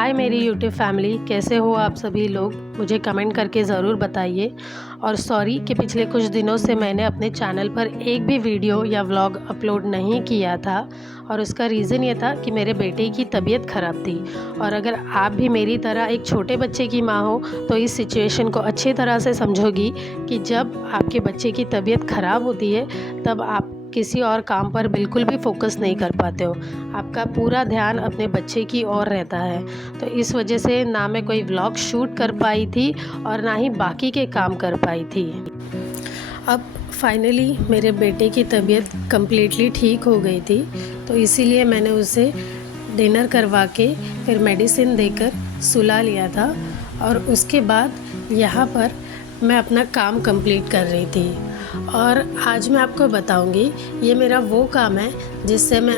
हाय मेरी YouTube family, कैसे हो आप सभी लोग। मुझे कमेंट करके ज़रूर बताइए। और सॉरी कि पिछले कुछ दिनों से मैंने अपने चैनल पर एक भी वीडियो या व्लॉग अपलोड नहीं किया था। और उसका रीज़न ये था कि मेरे बेटे की तबीयत ख़राब थी। और अगर आप भी मेरी तरह एक छोटे बच्चे की माँ हो तो इस सिचुएशन को अच्छी तरह से समझोगी कि जब आपके बच्चे की तबीयत ख़राब होती है तब आप किसी और काम पर बिल्कुल भी फोकस नहीं कर पाते हो। आपका पूरा ध्यान अपने बच्चे की ओर रहता है। तो इस वजह से ना मैं कोई व्लॉग शूट कर पाई थी और ना ही बाकी के काम कर पाई थी। अब फाइनली मेरे बेटे की तबीयत कम्प्लीटली ठीक हो गई थी, तो इसीलिए मैंने उसे डिनर करवा के फिर मेडिसिन देकर सुला लिया था। और उसके बाद यहाँ पर मैं अपना काम कंप्लीट कर रही थी। और आज मैं आपको बताऊंगी, ये मेरा वो काम है जिससे मैं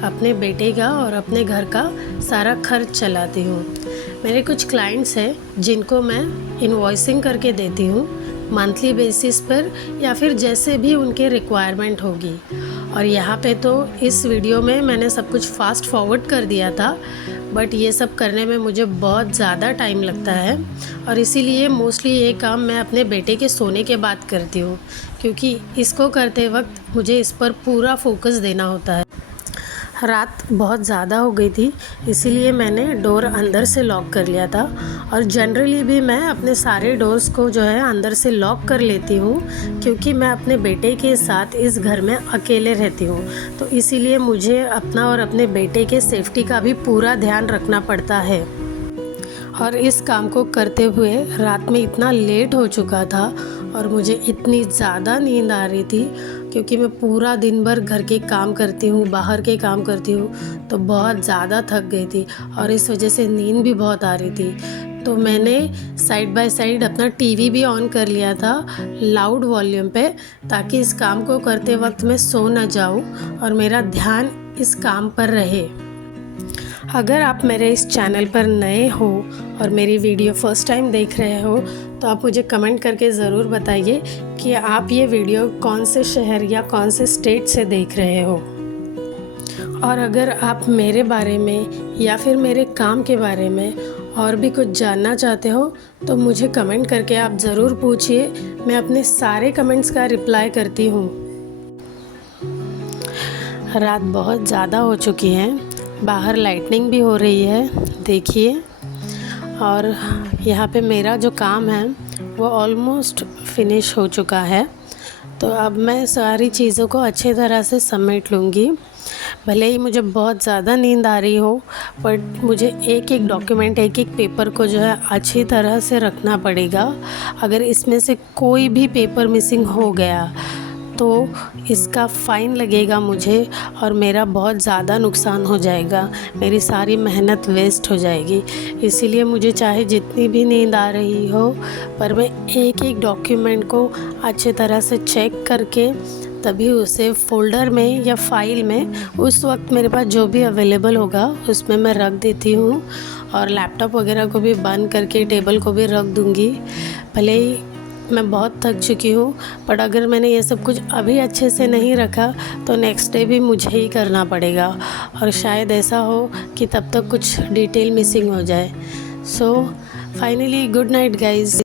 अपने बेटे का और अपने घर का सारा खर्च चलाती हूँ। मेरे कुछ क्लाइंट्स हैं जिनको मैं इनवॉइसिंग करके देती हूँ मंथली बेसिस पर, या फिर जैसे भी उनके रिक्वायरमेंट होगी। और यहाँ पे तो इस वीडियो में मैंने सब कुछ फास्ट फॉरवर्ड कर दिया था, बट ये सब करने में मुझे बहुत ज़्यादा टाइम लगता है। और इसीलिए मोस्टली ये काम मैं अपने बेटे के सोने के बाद करती हूँ, क्योंकि इसको करते वक्त मुझे इस पर पूरा फोकस देना होता है। रात बहुत ज़्यादा हो गई थी, इसीलिए मैंने डोर अंदर से लॉक कर लिया था। और जनरली भी मैं अपने सारे डोर्स को जो है अंदर से लॉक कर लेती हूँ, क्योंकि मैं अपने बेटे के साथ इस घर में अकेले रहती हूँ। तो इसीलिए मुझे अपना और अपने बेटे के सेफ्टी का भी पूरा ध्यान रखना पड़ता है। और इस काम को करते हुए रात में इतना लेट हो चुका था और मुझे इतनी ज़्यादा नींद आ रही थी, क्योंकि मैं पूरा दिन भर घर के काम करती हूँ, बाहर के काम करती हूँ, तो बहुत ज़्यादा थक गई थी और इस वजह से नींद भी बहुत आ रही थी। तो मैंने साइड बाय साइड अपना टीवी भी ऑन कर लिया था लाउड वॉल्यूम पे, ताकि इस काम को करते वक्त मैं सो न जाऊँ और मेरा ध्यान इस काम पर रहे। अगर आप मेरे इस चैनल पर नए हो और मेरी वीडियो फर्स्ट टाइम देख रहे हो तो आप मुझे कमेंट करके ज़रूर बताइए कि आप ये वीडियो कौन से शहर या कौन से स्टेट से देख रहे हो। और अगर आप मेरे बारे में या फिर मेरे काम के बारे में और भी कुछ जानना चाहते हो तो मुझे कमेंट करके आप ज़रूर पूछिए, मैं अपने सारे कमेंट्स का रिप्लाई करती हूँ। रात बहुत ज़्यादा हो चुकी है, बाहर लाइटनिंग भी हो रही है, देखिए। और यहाँ पे मेरा जो काम है वो ऑलमोस्ट फिनिश हो चुका है। तो अब मैं सारी चीज़ों को अच्छी तरह से समेट लूँगी। भले ही मुझे बहुत ज़्यादा नींद आ रही हो, बट मुझे एक एक डॉक्यूमेंट, एक एक पेपर को जो है अच्छी तरह से रखना पड़ेगा। अगर इसमें से कोई भी पेपर मिसिंग हो गया तो इसका फ़ाइन लगेगा मुझे और मेरा बहुत ज़्यादा नुकसान हो जाएगा, मेरी सारी मेहनत वेस्ट हो जाएगी। इसीलिए मुझे चाहे जितनी भी नींद आ रही हो, पर मैं एक एक डॉक्यूमेंट को अच्छे तरह से चेक करके तभी उसे फ़ोल्डर में या फाइल में उस वक्त मेरे पास जो भी अवेलेबल होगा उसमें मैं रख देती हूँ। और लैपटॉप वगैरह को भी बंद करके टेबल को भी रख दूँगी। भले ही मैं बहुत थक चुकी हूँ, बट अगर मैंने ये सब कुछ अभी अच्छे से नहीं रखा तो नेक्स्ट डे भी मुझे ही करना पड़ेगा, और शायद ऐसा हो कि तब तक कुछ डिटेल मिसिंग हो जाए। So finally good night guys.